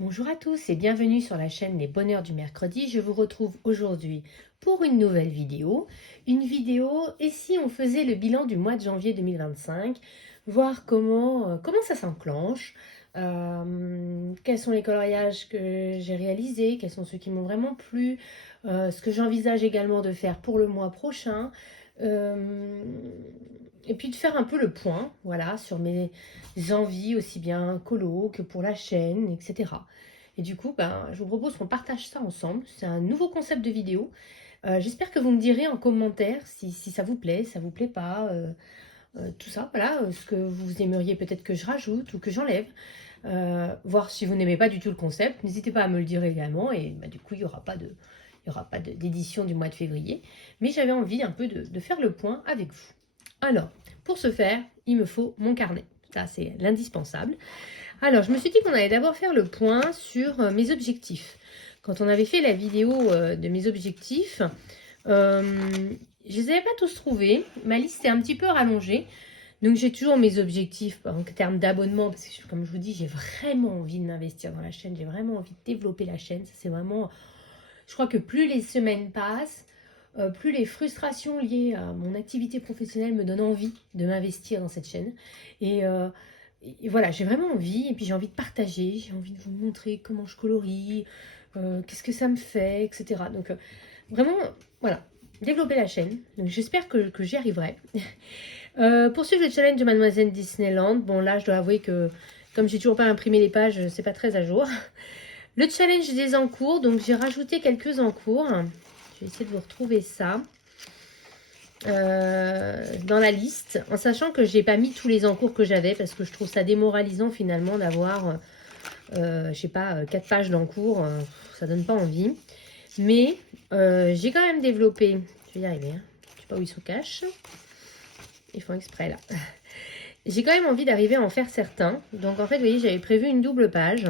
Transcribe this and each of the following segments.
Bonjour à tous et bienvenue sur la chaîne Les Bonheurs du Mercredi. Je vous retrouve aujourd'hui pour une nouvelle vidéo. Une vidéo et si on faisait le bilan du mois de janvier 2025, voir comment ça s'enclenche, quels sont les coloriages que j'ai réalisés, quels sont ceux qui m'ont vraiment plu, ce que j'envisage également de faire pour le mois prochain. Euh, et puis de faire un peu le point, voilà, sur mes envies, aussi bien colo que pour la chaîne, etc. Et du coup, je vous propose qu'on partage ça ensemble. C'est un nouveau concept de vidéo. J'espère que vous me direz en commentaire si ça vous plaît pas, tout ça, voilà, ce que vous aimeriez peut-être que je rajoute ou que j'enlève. Voir si vous n'aimez pas du tout le concept, n'hésitez pas à me le dire également. Et du coup, il n'y aura pas d'édition du mois de février. Mais j'avais envie un peu de faire le point avec vous. Alors, pour ce faire, il me faut mon carnet. Ça, c'est l'indispensable. Alors, je me suis dit qu'on allait d'abord faire le point sur mes objectifs. Quand on avait fait la vidéo de mes objectifs, je ne les avais pas tous trouvés. Ma liste est un petit peu rallongée. Donc, j'ai toujours mes objectifs en termes d'abonnement. Parce que, comme je vous dis, j'ai vraiment envie de m'investir dans la chaîne. J'ai vraiment envie de développer la chaîne. Ça, c'est vraiment... Je crois que plus les semaines passent, plus les frustrations liées à mon activité professionnelle me donnent envie de m'investir dans cette chaîne. Et, euh, et voilà, j'ai vraiment envie, et puis j'ai envie de partager, j'ai envie de vous montrer comment je colorie, qu'est-ce que ça me fait, etc. Donc vraiment, voilà, développer la chaîne. Donc j'espère que j'y arriverai. Poursuivre le challenge de Mademoiselle Disneyland. Bon là, je dois avouer que comme j'ai toujours pas imprimé les pages, c'est pas très à jour. Le challenge des encours, donc j'ai rajouté quelques encours. Je vais essayer de vous retrouver ça dans la liste, en sachant que j'ai pas mis tous les encours que j'avais parce que je trouve ça démoralisant finalement d'avoir, je sais pas, 4 pages d'encours, ça donne pas envie. Mais j'ai quand même développé, je vais y arriver, hein. Je sais pas où ils se cachent, ils font exprès là. J'ai quand même envie d'arriver à en faire certains, donc en fait, vous voyez, j'avais prévu une double page.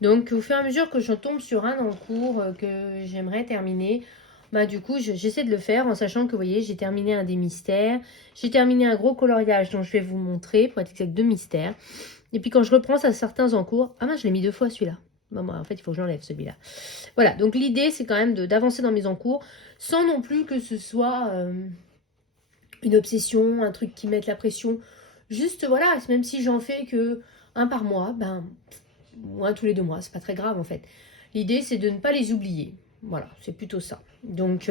Donc, au fur et à mesure que je tombe sur un encours que j'aimerais terminer, du coup, j'essaie de le faire en sachant que, vous voyez, j'ai terminé un des mystères. J'ai terminé un gros coloriage dont je vais vous montrer, pour être exact, 2 mystères. Et puis, quand je reprends à certains encours... Ah mince, je l'ai mis 2 fois, celui-là. Bon, en fait, il faut que j'enlève celui-là. Voilà, donc l'idée, c'est quand même d'avancer dans mes encours sans non plus que ce soit une obsession, un truc qui mette la pression. Juste, voilà, même si j'en fais que un par mois, ou un tous les 2 mois, c'est pas très grave en fait. L'idée c'est de ne pas les oublier. Voilà, c'est plutôt ça. Donc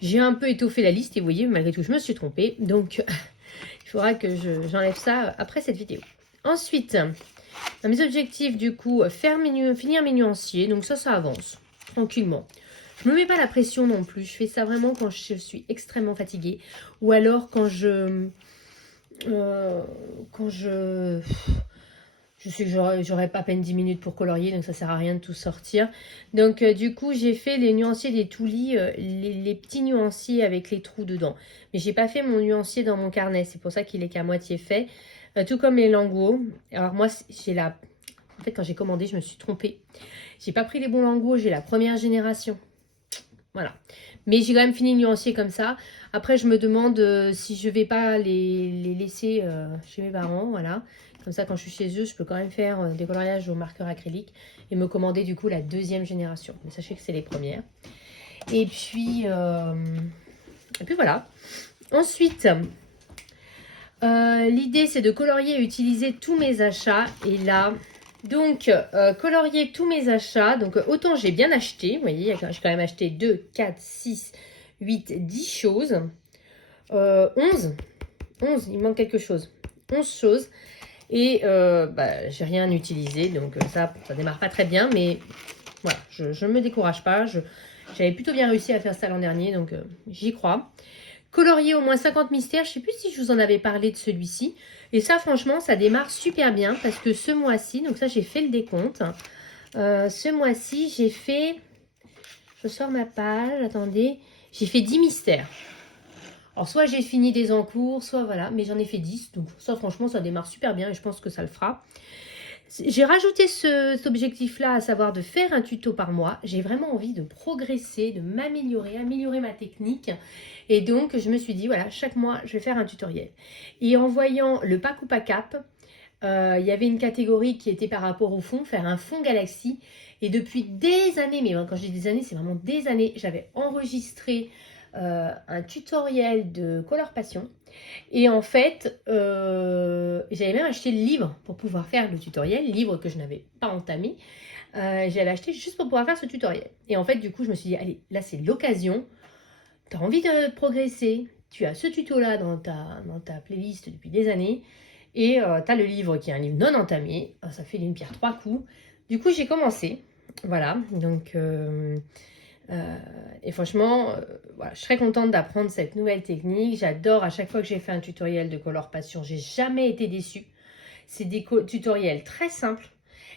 j'ai un peu étoffé la liste et vous voyez, malgré tout, je me suis trompée. Donc il faudra que j'enlève ça après cette vidéo. Ensuite, dans mes objectifs, du coup, finir mes nuanciers. Donc ça avance tranquillement. Je me mets pas la pression non plus. Je fais ça vraiment quand je suis extrêmement fatiguée. Ou alors quand je... Je sais que j'aurais pas à peine 10 minutes pour colorier, donc ça sert à rien de tout sortir. Donc du coup, j'ai fait les nuanciers des Toulis, les petits nuanciers avec les trous dedans. Mais j'ai pas fait mon nuancier dans mon carnet, c'est pour ça qu'il est qu'à moitié fait. Tout comme les lingots. Alors moi, en fait, quand j'ai commandé, je me suis trompée. J'ai pas pris les bons lingots, j'ai la première génération. Voilà. Mais j'ai quand même fini le nuancier comme ça. Après, je me demande si je vais pas les laisser chez mes parents, voilà. Comme ça, quand je suis chez eux, je peux quand même faire des coloriages au marqueur acrylique et me commander du coup la 2e génération. Mais sachez que c'est les premières. Et puis voilà. Ensuite, l'idée c'est de colorier et utiliser tous mes achats. Et là, donc colorier tous mes achats. Donc autant j'ai bien acheté. Vous voyez, j'ai quand même acheté 2, 4, 6, 8, 10 choses. 11. 11, il manque quelque chose. 11 choses. Et j'ai rien utilisé, donc ça démarre pas très bien, mais voilà, je ne me décourage pas. J'avais plutôt bien réussi à faire ça l'an dernier, donc j'y crois. Colorier au moins 50 mystères, je ne sais plus si je vous en avais parlé de celui-ci. Et ça, franchement, ça démarre super bien parce que ce mois-ci, donc ça, j'ai fait le décompte. Ce mois-ci, j'ai fait... Je sors ma page, attendez. J'ai fait 10 mystères. Alors, soit j'ai fini des encours, soit voilà, mais j'en ai fait 10. Donc, ça, franchement, ça démarre super bien et je pense que ça le fera. J'ai rajouté cet objectif-là, à savoir de faire un tuto par mois. J'ai vraiment envie de progresser, de m'améliorer, améliorer ma technique. Et donc, je me suis dit, voilà, chaque mois, je vais faire un tutoriel. Et en voyant le pack ou pas cap, il y avait une catégorie qui était par rapport au fond, faire un fond galaxie. Et depuis des années, mais quand je dis des années, c'est vraiment des années, j'avais enregistré un tutoriel de Color Passion. Et en fait, j'avais même acheté le livre pour pouvoir faire le tutoriel, livre que je n'avais pas entamé. J'avais acheté juste pour pouvoir faire ce tutoriel. Et en fait, du coup, je me suis dit, allez, là, c'est l'occasion. Tu as envie de progresser. Tu as ce tuto-là dans ta playlist depuis des années. Et tu as le livre qui est un livre non entamé. Ça fait d'une pierre trois coups. Du coup, j'ai commencé. Voilà. Donc, et franchement, voilà, je serais contente d'apprendre cette nouvelle technique. J'adore à chaque fois que j'ai fait un tutoriel de Color Passion. J'ai jamais été déçue. C'est des tutoriels très simples.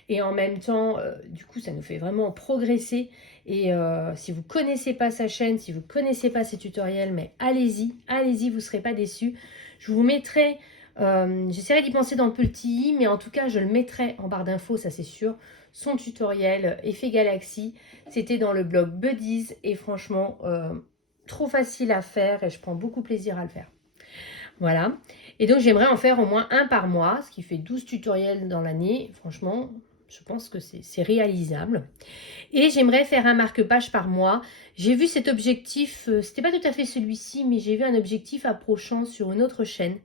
Et en même temps, du coup, ça nous fait vraiment progresser. Et si vous ne connaissez pas sa chaîne, si vous ne connaissez pas ses tutoriels, mais allez-y, allez-y, vous ne serez pas déçus. Je vous mettrai, j'essaierai d'y penser dans le petit i, mais en tout cas, je le mettrai en barre d'infos, ça c'est sûr. Son tutoriel, Effet Galaxie, c'était dans le blog Buddies. Et franchement, trop facile à faire et je prends beaucoup plaisir à le faire. Voilà. Et donc, j'aimerais en faire au moins un par mois, ce qui fait 12 tutoriels dans l'année. Franchement, je pense que c'est réalisable. Et j'aimerais faire un marque-page par mois. J'ai vu cet objectif, c'était pas tout à fait celui-ci, mais j'ai vu un objectif approchant sur une autre chaîne.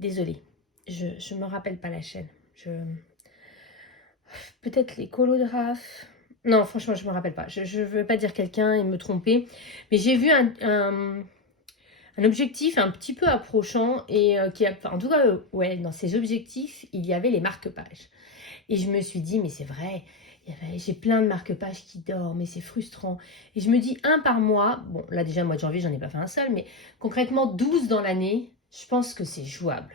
Désolée, je me rappelle pas la chaîne. Peut-être les colographes. Non, franchement, je me rappelle pas. Je ne veux pas dire quelqu'un et me tromper. Mais j'ai vu un objectif un petit peu approchant et en tout cas, ouais, dans ces objectifs, il y avait les marque-pages. Et je me suis dit, mais c'est vrai, j'ai plein de marque-pages qui dorment, mais c'est frustrant. Et je me dis, un par mois, bon, là déjà, le mois de janvier, j'en ai pas fait un seul, mais concrètement, 12 dans l'année, je pense que c'est jouable.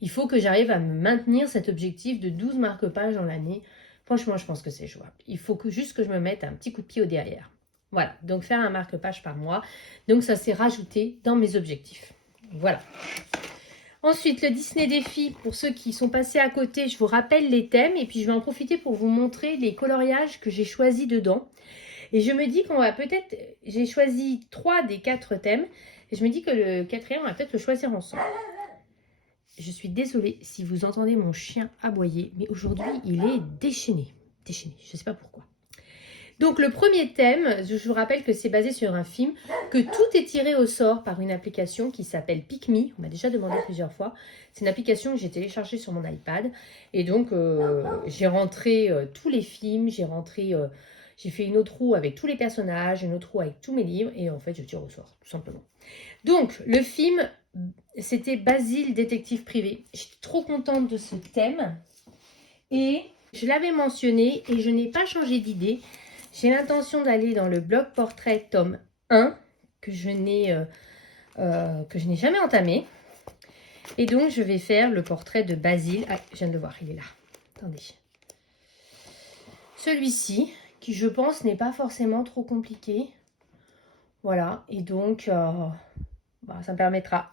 Il faut que j'arrive à me maintenir cet objectif de 12 marque-pages dans l'année. Franchement, je pense que c'est jouable. Il faut juste que je me mette un petit coup de pied au derrière. Voilà, donc faire un marque-page par mois. Donc ça s'est rajouté dans mes objectifs. Voilà. Ensuite, le Disney Défi, pour ceux qui sont passés à côté, je vous rappelle les thèmes et puis je vais en profiter pour vous montrer les coloriages que j'ai choisis dedans. Et je me dis qu'on va peut-être, j'ai choisi 3 des 4 thèmes et je me dis que le quatrième, on va peut-être le choisir ensemble. Je suis désolée si vous entendez mon chien aboyer, mais aujourd'hui, il est déchaîné. Déchaîné, je ne sais pas pourquoi. Donc, le premier thème, je vous rappelle que c'est basé sur un film, que tout est tiré au sort par une application qui s'appelle PicMe. On m'a déjà demandé plusieurs fois. C'est une application que j'ai téléchargée sur mon iPad. Et donc, j'ai rentré tous les films, j'ai fait une autre roue avec tous les personnages, une autre roue avec tous mes livres. Et en fait, je tire au sort, tout simplement. Donc, le film, c'était Basile, détective privé. J'étais trop contente de ce thème. Et je l'avais mentionné et je n'ai pas changé d'idée. J'ai l'intention d'aller dans le bloc portrait tome 1 que je n'ai jamais entamé. Et donc, je vais faire le portrait de Basile. Ah, je viens de le voir, il est là. Attendez. Celui-ci, qui je pense n'est pas forcément trop compliqué. Voilà, et donc, ça me permettra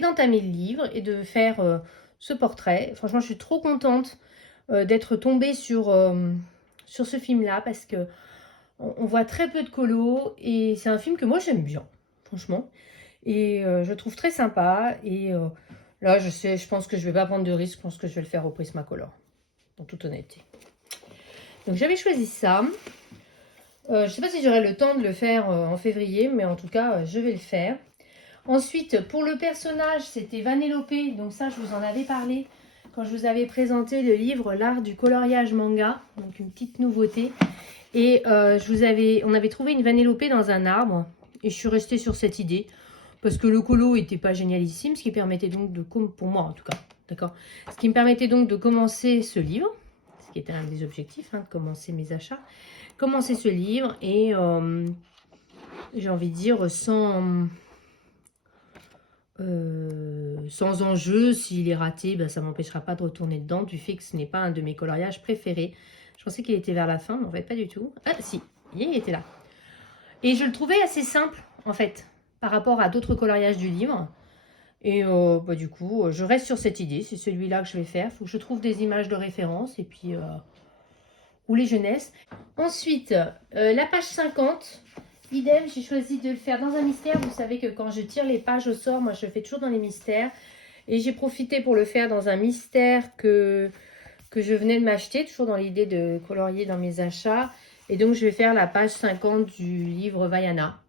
d'entamer le livre et de faire ce portrait. Franchement, je suis trop contente d'être tombée sur ce film-là parce que on voit très peu de colos et c'est un film que moi j'aime bien, franchement. Et je trouve très sympa. Et là, je pense que je vais pas prendre de risque. Je pense que je vais le faire au Prismacolor, en toute honnêteté. Donc j'avais choisi ça. Je ne sais pas si j'aurai le temps de le faire en février, mais en tout cas, je vais le faire. Ensuite, pour le personnage, c'était Vanellope. Donc ça, je vous en avais parlé quand je vous avais présenté le livre L'art du coloriage manga. Donc une petite nouveauté. Et on avait trouvé une Vanellope dans un arbre. Et je suis restée sur cette idée. Parce que le colo n'était pas génialissime. Ce qui permettait donc de... Pour moi en tout cas. D'accord. Ce qui me permettait donc de commencer ce livre. Ce qui était un des objectifs, de commencer mes achats. Commencer ce livre. Et j'ai envie de dire sans enjeu. S'il est raté, ça ne m'empêchera pas de retourner dedans. Du fait que ce n'est pas un de mes coloriages préférés. Je pensais qu'il était vers la fin, mais en fait pas du tout. Ah si, il était là. Et je le trouvais assez simple en fait par rapport à d'autres coloriages du livre. Et du coup, je reste sur cette idée. C'est celui-là que je vais faire. Il faut que je trouve des images de référence et puis ou les jeunesses. Ensuite, la page 50. Idem, j'ai choisi de le faire dans un mystère. Vous savez que quand je tire les pages au sort, moi je le fais toujours dans les mystères. Et j'ai profité pour le faire dans un mystère que je venais de m'acheter, toujours dans l'idée de colorier dans mes achats. Et donc, je vais faire la page 50 du livre Vaiana.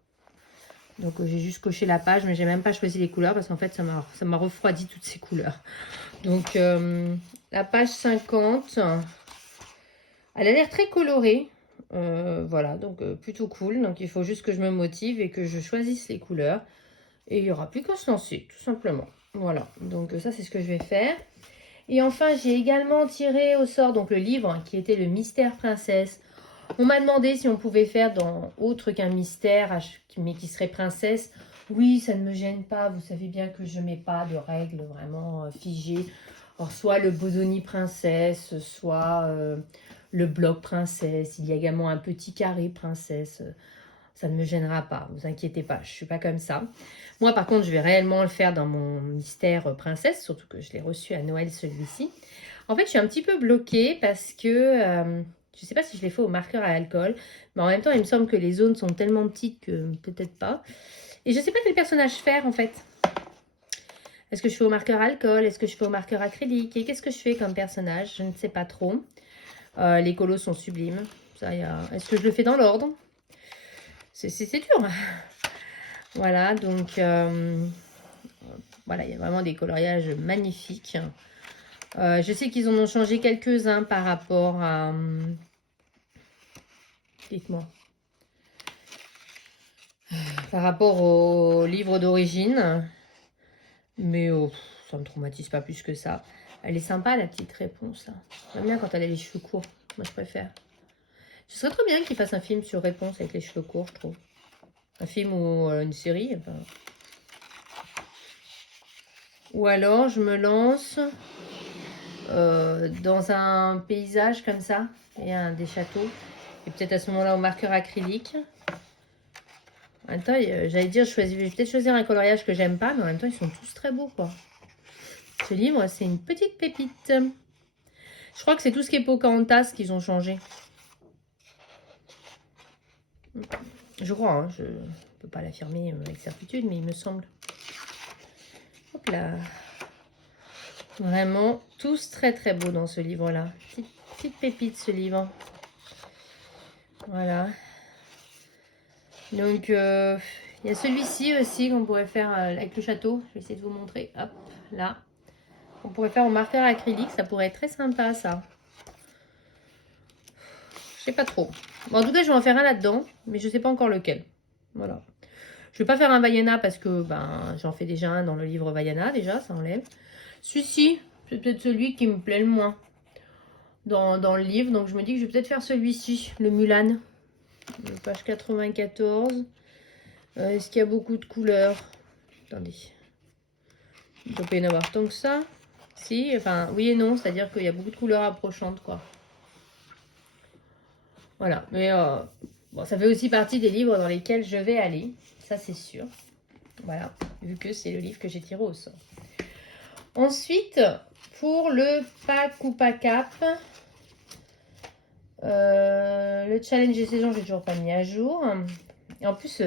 Donc, j'ai juste coché la page, mais j'ai même pas choisi les couleurs parce qu'en fait, ça m'a refroidi toutes ces couleurs. Donc, la page 50, elle a l'air très colorée. Voilà, donc plutôt cool. Donc, il faut juste que je me motive et que je choisisse les couleurs. Et il n'y aura plus qu'à se lancer, tout simplement. Voilà, donc ça, c'est ce que je vais faire. Et enfin, j'ai également tiré au sort donc le livre qui était le Mystère Princesse. On m'a demandé si on pouvait faire dans autre qu'un mystère, mais qui serait princesse. Oui, ça ne me gêne pas. Vous savez bien que je ne mets pas de règles vraiment figées. Alors, soit le Bosoni princesse, soit le bloc princesse. Il y a également un petit carré princesse. Ça ne me gênera pas, vous inquiétez pas, je ne suis pas comme ça. Moi, par contre, je vais réellement le faire dans mon mystère princesse, surtout que je l'ai reçu à Noël, celui-ci. En fait, je suis un petit peu bloquée parce que je ne sais pas si je l'ai fait au marqueur à alcool, mais en même temps, il me semble que les zones sont tellement petites que peut-être pas. Et je ne sais pas quel personnage faire, en fait. Est-ce que je fais au marqueur à alcool? Est-ce que je fais au marqueur acrylique? Et qu'est-ce que je fais comme personnage? Je ne sais pas trop. Les colos sont sublimes. Est-ce que je le fais dans l'ordre? C'est dur. Voilà, donc voilà, il y a vraiment des coloriages magnifiques. Je sais qu'ils en ont changé quelques-uns par rapport à... dites-moi. Par rapport au livre d'origine. Mais ça ne me traumatise pas plus que ça. Elle est sympa, la petite réponse. J'aime bien quand elle a les cheveux courts. Moi, je préfère. Ce serait trop bien qu'il fasse un film sur réponse avec les cheveux courts, je trouve. Un film ou une série. Enfin... Ou alors, je me lance dans un paysage comme ça. Il y a des châteaux. Et peut-être à ce moment-là, au marqueur acrylique. En même temps, j'allais dire, je vais peut-être choisir un coloriage que j'aime pas. Mais en même temps, ils sont tous très beaux, quoi. Ce livre, c'est une petite pépite. Je crois que c'est tout ce qui est Pocahontas qu'ils ont changé. Je crois, hein, je ne peux pas l'affirmer avec certitude, mais il me semble. Hop là. Vraiment, tous très très beaux dans ce livre-là. Petite pépite, ce livre. Voilà. Donc, il y a celui-ci aussi qu'on pourrait faire avec le château. Je vais essayer de vous montrer. Hop, là. On pourrait faire au marqueur acrylique. Ça pourrait être très sympa, ça. Je sais pas trop. Bon, en tout cas, je vais en faire un là-dedans, mais je sais pas encore lequel. Voilà. Je vais pas faire un Vaiana parce que ben, j'en fais déjà un dans le livre Vaiana, déjà, ça enlève. Celui-ci, c'est peut-être celui qui me plaît le moins dans le livre. Donc, je me dis que je vais peut-être faire celui-ci, le Mulan. Page 94. Est-ce qu'il y a beaucoup de couleurs? Attendez. Il ne doit pas y en avoir tant que ça. Si, enfin, oui et non, c'est-à-dire qu'il y a beaucoup de couleurs approchantes, quoi. Voilà, mais bon, ça fait aussi partie des livres dans lesquels je vais aller, ça c'est sûr. Voilà, vu que c'est le livre que j'ai tiré au sort. Ensuite, pour le pack ou pack cap, le challenge des saisons, j'ai toujours pas mis à jour. Et en plus,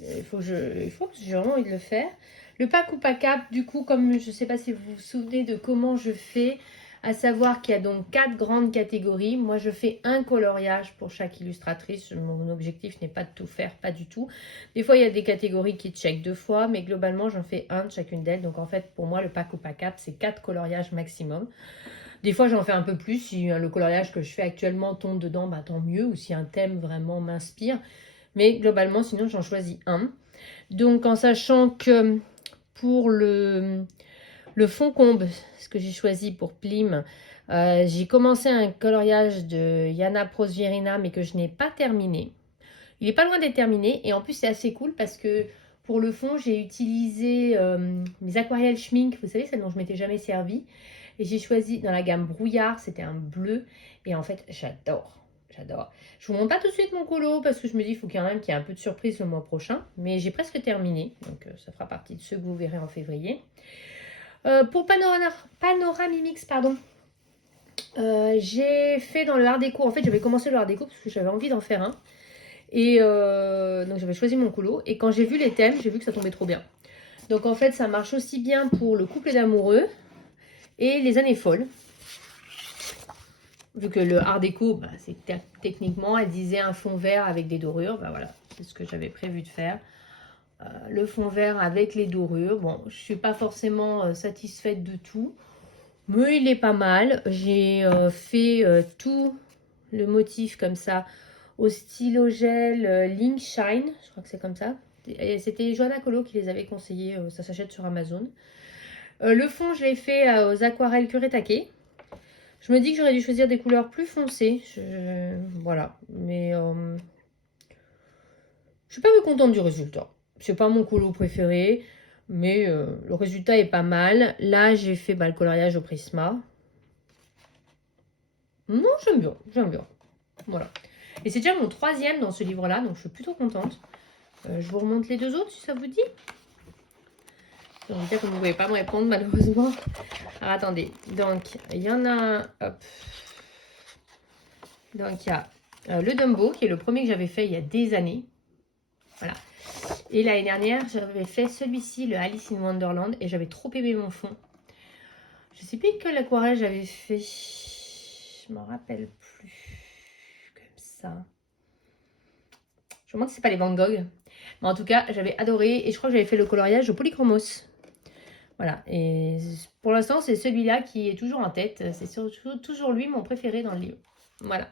il faut que j'ai vraiment envie de le faire. Le pack ou pack cap, du coup, comme je ne sais pas si vous vous souvenez de comment je fais, à savoir qu'il y a donc 4 grandes catégories. Moi, je fais un coloriage pour chaque illustratrice. Mon objectif n'est pas de tout faire, pas du tout. Des fois, il y a des catégories qui checkent 2 fois, mais globalement, j'en fais un de chacune d'elles. Donc, en fait, pour moi, le pack ou pack cap, c'est 4 coloriages maximum. Des fois, j'en fais un peu plus. Si le coloriage que je fais actuellement tombe dedans, bah, tant mieux. Ou si un thème vraiment m'inspire. Mais globalement, sinon, j'en choisis un. Donc, en sachant que pour le fond comble, ce que j'ai choisi pour Plim, j'ai commencé un coloriage de Yana Prosvierina, mais que je n'ai pas terminé. Il n'est pas loin d'être terminé. Et en plus, c'est assez cool parce que pour le fond, j'ai utilisé mes aquarelles Schmink. Vous savez, celles dont je ne m'étais jamais servi. Et j'ai choisi dans la gamme brouillard, c'était un bleu. Et en fait, j'adore. J'adore. Je vous montre pas tout de suite mon colo parce que je me dis qu'il faut quand même qu'il y ait un peu de surprise le mois prochain. Mais j'ai presque terminé. Donc, ça fera partie de ceux que vous verrez en février. Pour Panoramimix, pardon. J'ai fait dans le art déco. En fait, j'avais commencé le art déco parce que j'avais envie d'en faire un. Et donc, j'avais choisi mon colo. Et quand j'ai vu les thèmes, j'ai vu que ça tombait trop bien. Donc en fait, ça marche aussi bien pour le couple d'amoureux et les années folles. Vu que le art déco, bah, c'est techniquement, elle disait un fond vert avec des dorures. Bah voilà, c'est ce que j'avais prévu de faire. Le fond vert avec les dorures. Bon, je ne suis pas forcément satisfaite de tout, mais il est pas mal. J'ai fait tout le motif comme ça au stylo gel Link Shine. Je crois que c'est comme ça. C'était Johanna Colo qui les avait conseillés. Ça s'achète sur Amazon. Le fond, je l'ai fait aux aquarelles Kuretake. Je me dis que j'aurais dû choisir des couleurs plus foncées. Voilà. Mais je suis pas très contente du résultat. C'est pas mon colo préféré. Mais le résultat est pas mal. Là, j'ai fait le coloriage au Prisma. Non, j'aime bien. J'aime bien. Voilà. Et c'est déjà mon 3e dans ce livre-là. Donc, je suis plutôt contente. Je vous remonte les 2 autres si ça vous dit. J'ai envie de dire que vous ne pouvez pas me répondre malheureusement. Alors, attendez. Donc, il y en a un. Hop. Donc, il y a le Dumbo, qui est le premier que j'avais fait il y a des années. Voilà. Et l'année dernière, j'avais fait celui-ci, le Alice in Wonderland, et j'avais trop aimé mon fond. Je ne sais plus quelle aquarelle j'avais fait. Je ne m'en rappelle plus. Comme ça. Je me demande si c'est pas les Van Gogh. Mais en tout cas, j'avais adoré, et je crois que j'avais fait le coloriage au Polychromos. Voilà. Et pour l'instant, c'est celui-là qui est toujours en tête. C'est toujours lui, mon préféré dans le livre. Voilà.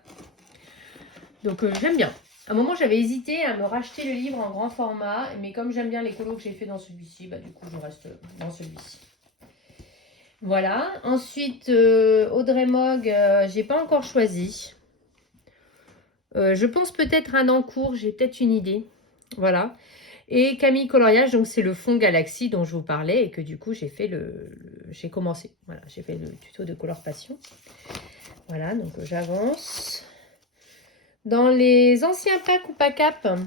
Donc j'aime bien. À un moment, j'avais hésité à me racheter le livre en grand format, mais comme j'aime bien les colos que j'ai fait dans celui-ci, bah, du coup, je reste dans celui-ci. Voilà. Ensuite, Audrey Mogg, j'ai pas encore choisi. Je pense peut-être un encours, j'ai peut-être une idée. Voilà. Et Camille Coloriage, donc c'est le fond Galaxy dont je vous parlais et que du coup, j'ai fait j'ai commencé. Voilà, j'ai fait le tuto de Color Passion. Voilà, donc j'avance. Dans les anciens packs ou pack up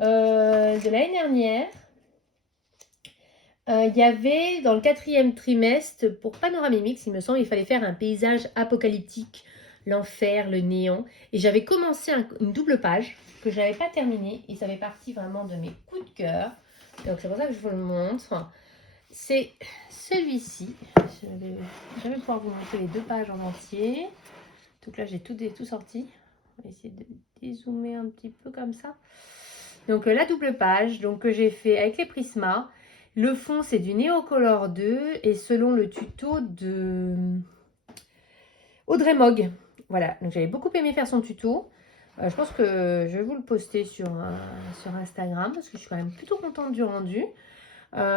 de l'année dernière, il y avait dans le 4e trimestre, pour Panoramimix, il me semble, il fallait faire un paysage apocalyptique, l'enfer, le néant. Et j'avais commencé une double page que je n'avais pas terminée et ça fait partie vraiment de mes coups de cœur. Donc c'est pour ça que je vous le montre. C'est celui-ci. Je vais pouvoir vous montrer les 2 pages en entier. Donc là, j'ai tout sorti. On va essayer de dézoomer un petit peu comme ça. Donc la double page que j'ai fait avec les Prisma. Le fond, c'est du Neocolor 2 et selon le tuto de Audrey Mogg. Voilà, donc j'avais beaucoup aimé faire son tuto. Je pense que je vais vous le poster sur Instagram parce que je suis quand même plutôt contente du rendu.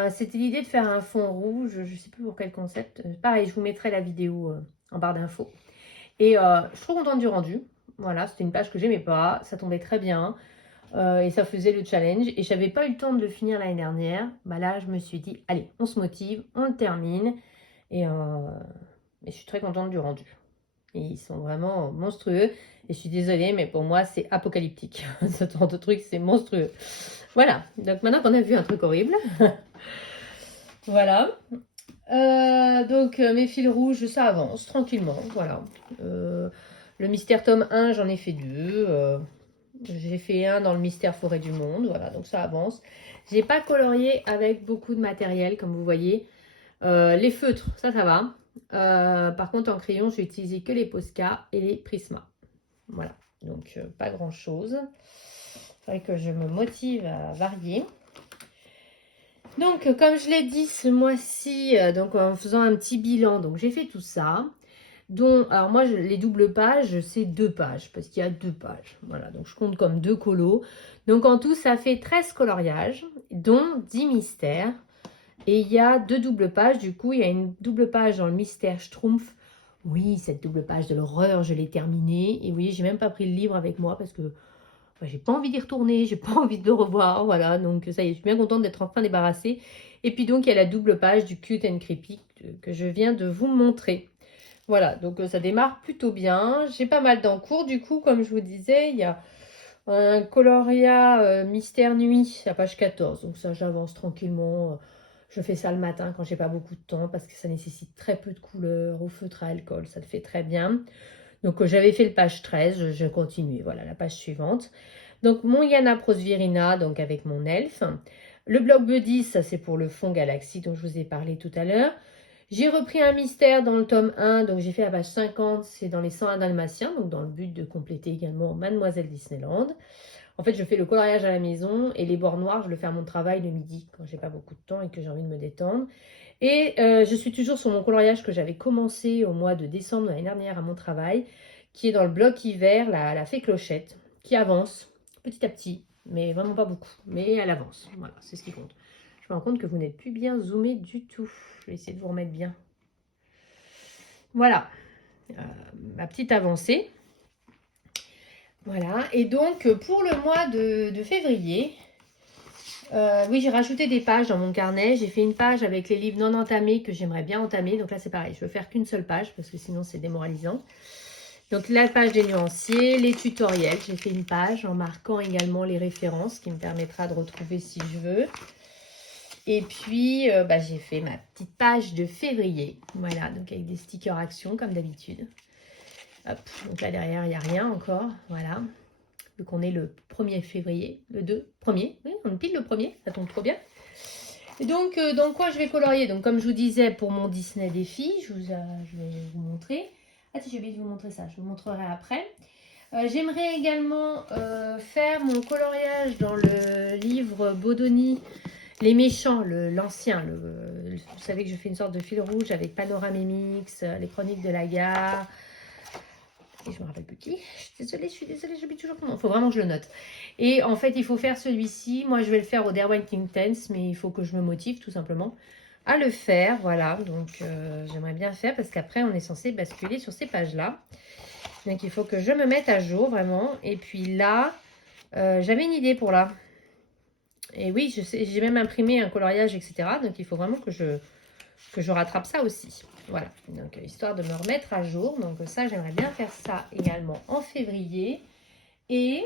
C'était l'idée de faire un fond rouge, je ne sais plus pour quel concept. Pareil, je vous mettrai la vidéo en barre d'infos. Et je suis trop contente du rendu. Voilà, c'était une page que j'aimais pas, ça tombait très bien. Et ça faisait le challenge. Et je n'avais pas eu le temps de le finir l'année dernière. Bah là, je me suis dit, allez, on se motive, on le termine. Et je suis très contente du rendu. Et ils sont vraiment monstrueux. Et je suis désolée, mais pour moi, c'est apocalyptique. Ce genre de truc, c'est monstrueux. Voilà. Donc maintenant qu'on a vu un truc horrible. Voilà. Donc mes fils rouges, ça avance tranquillement. Voilà. Le mystère tome 1, j'en ai fait 2. J'ai fait un dans le mystère forêt du monde. Voilà, donc ça avance. J'ai pas colorié avec beaucoup de matériel, comme vous voyez. Les feutres, ça va. Par contre, en crayon, j'ai utilisé que les Posca et les Prisma. Voilà, donc pas grand chose. Il faudrait que je me motive à varier. Donc, comme je l'ai dit ce mois-ci, donc en faisant un petit bilan, donc j'ai fait tout ça. Alors moi, les doubles pages, c'est 2 pages, parce qu'il y a 2 pages. Voilà, donc je compte comme 2 colos. Donc en tout, ça fait 13 coloriages, dont 10 mystères. Et il y a 2 doubles pages, du coup, il y a une double page dans le mystère Schtroumpf. Oui, cette double page de l'horreur, je l'ai terminée. Et oui, j'ai même pas pris le livre avec moi, parce que j'ai pas envie d'y retourner, j'ai pas envie de le revoir. Voilà, donc ça y est, je suis bien contente d'être enfin débarrassée. Et puis donc, il y a la double page du Cute and Creepy que je viens de vous montrer. Voilà, donc ça démarre plutôt bien. J'ai pas mal d'encours. Du coup, comme je vous disais, il y a un coloria Mystère Nuit à page 14. Donc ça, j'avance tranquillement. Je fais ça le matin quand j'ai pas beaucoup de temps parce que ça nécessite très peu de couleurs au feutre à alcool. Ça le fait très bien. Donc j'avais fait le page 13, je continue. Voilà, la page suivante. Donc mon Yana Prosvirina, donc avec mon elfe. Le Block Buddy, ça c'est pour le fond Galaxy dont je vous ai parlé tout à l'heure. J'ai repris un mystère dans le tome 1, donc j'ai fait la page 50, c'est dans les 101 Dalmatiens, donc dans le but de compléter également Mademoiselle Disneyland. En fait, je fais le coloriage à la maison et les bords noirs, je le fais à mon travail le midi quand j'ai pas beaucoup de temps et que j'ai envie de me détendre. Et je suis toujours sur mon coloriage que j'avais commencé au mois de décembre l'année dernière à mon travail, qui est dans le bloc hiver, la fée Clochette, qui avance petit à petit, mais vraiment pas beaucoup, mais elle avance. Voilà, c'est ce qui compte. Je me rends compte que vous n'êtes plus bien zoomé du tout. Je vais essayer de vous remettre bien. Voilà, ma petite avancée. Voilà, et donc pour le mois de février, oui, j'ai rajouté des pages dans mon carnet. J'ai fait une page avec les livres non entamés que j'aimerais bien entamer. Donc là, c'est pareil, je ne veux faire qu'une seule page parce que sinon, c'est démoralisant. Donc la page des nuanciers, les tutoriels. J'ai fait une page en marquant également les références qui me permettra de retrouver si je veux. Et puis, j'ai fait ma petite page de février. Voilà, donc avec des stickers action comme d'habitude. Hop, donc là derrière, il n'y a rien encore. Voilà. Donc on est le 1er février, le 1er. Oui, on est pile le 1er, ça tombe trop bien. Et donc, dans quoi je vais colorier? Donc, comme je vous disais, pour mon Disney défi, je vais vous montrer. Ah, si j'ai oublié de vous montrer ça, je vous montrerai après. J'aimerais également faire mon coloriage dans le livre Bodoni, Les Méchants, l'ancien. Vous savez que je fais une sorte de fil rouge avec Panoramix, les chroniques de la gare. Et je me rappelle plus qui. Je suis désolée, j'oublie toujours comment. Il faut vraiment que je le note. Et en fait, il faut faire celui-ci. Moi, je vais le faire au Derwent Intense, mais il faut que je me motive tout simplement à le faire. Voilà, donc j'aimerais bien le faire parce qu'après, on est censé basculer sur ces pages-là. Donc, il faut que je me mette à jour vraiment. Et puis là, j'avais une idée pour là. Et oui, j'ai même imprimé un coloriage, etc. Donc, il faut vraiment que je rattrape ça aussi. Voilà, donc histoire de me remettre à jour. Donc ça, j'aimerais bien faire ça également en février. Et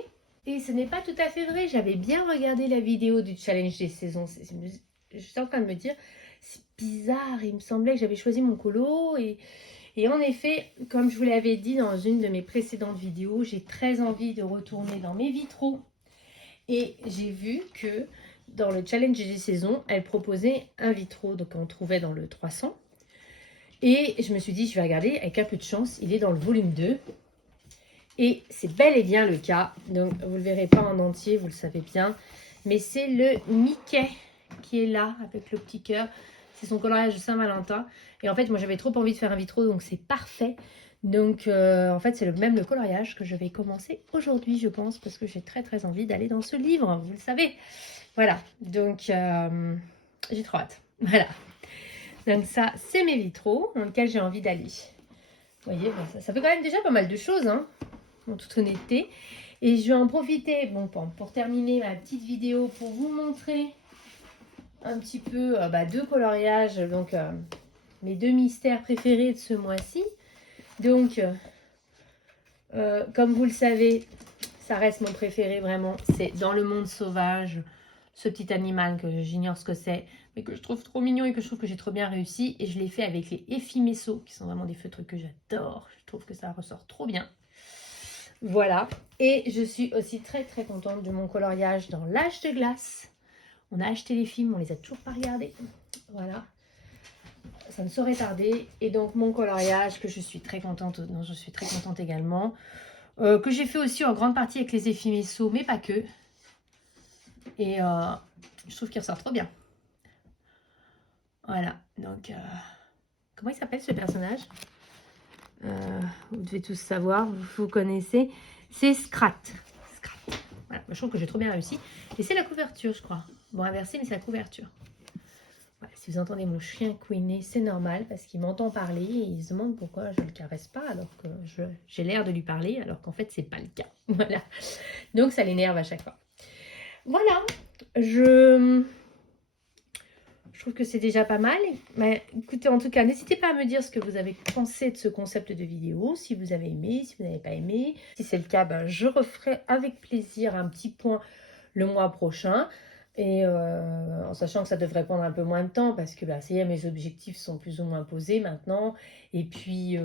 ce n'est pas tout à fait vrai. J'avais bien regardé la vidéo du challenge des saisons. Je suis en train de me dire, c'est bizarre. Il me semblait que j'avais choisi mon colo. Et en effet, comme je vous l'avais dit dans une de mes précédentes vidéos, j'ai très envie de retourner dans mes vitraux. Et j'ai vu que dans le challenge des saisons, elle proposait un vitro. Donc on trouvait dans le 300. Et je me suis dit, je vais regarder, avec un peu de chance, il est dans le volume 2. Et c'est bel et bien le cas. Donc, vous ne le verrez pas en entier, vous le savez bien. Mais c'est le Mickey qui est là, avec le petit cœur. C'est son coloriage de Saint-Valentin. Et en fait, moi, j'avais trop envie de faire un vitro, donc c'est parfait. Donc, en fait, c'est même le coloriage que je vais commencer aujourd'hui, je pense, parce que j'ai très envie d'aller dans ce livre, vous le savez. Voilà, donc j'ai trop hâte. Voilà. Donc ça, c'est mes vitraux dans lesquels j'ai envie d'aller. Vous voyez, ça fait quand même déjà pas mal de choses, hein, en toute honnêteté. Et je vais en profiter, bon, pour terminer ma petite vidéo, pour vous montrer un petit peu deux coloriages, donc mes deux mystères préférés de ce mois-ci. Donc, comme vous le savez, ça reste mon préféré vraiment, c'est Dans le monde sauvage, ce petit animal que j'ignore ce que c'est, mais que je trouve trop mignon et que je trouve que j'ai trop bien réussi. Et je l'ai fait avec les Effimesso, qui sont vraiment des feutres que j'adore. Je trouve que ça ressort trop bien. Voilà. Et je suis aussi très contente de mon coloriage dans L'Âge de glace. On a acheté les films, on les a toujours pas regardés. Voilà. Ça ne saurait tarder. Et donc mon coloriage que je suis très contente, dont je suis très contente également. Que j'ai fait aussi en grande partie avec les Effimesso, mais pas que. Et je trouve qu'il ressort trop bien. Voilà, donc comment il s'appelle ce personnage? Vous devez tous savoir, vous connaissez. C'est Scrat. Voilà, je trouve que j'ai trop bien réussi. Et c'est la couverture, je crois. Bon, inversé, mais c'est la couverture. Voilà, si vous entendez mon chien couiner, c'est normal parce qu'il m'entend parler et il se demande pourquoi je ne le caresse pas alors que j'ai l'air de lui parler alors qu'en fait, c'est pas le cas. Voilà. Donc, ça l'énerve à chaque fois. Voilà. Je trouve que c'est déjà pas mal. Mais écoutez, en tout cas, n'hésitez pas à me dire ce que vous avez pensé de ce concept de vidéo, si vous avez aimé, si vous n'avez pas aimé. Si c'est le cas, je referai avec plaisir un petit point le mois prochain. Et en sachant que ça devrait prendre un peu moins de temps parce que ça y est, mes objectifs sont plus ou moins posés maintenant. Et puis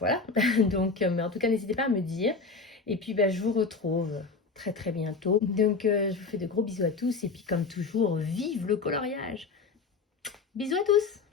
voilà. Donc, mais en tout cas, n'hésitez pas à me dire. Et puis, je vous retrouve très très bientôt. Donc je vous fais de gros bisous à tous et puis comme toujours, vive le coloriage! Bisous à tous!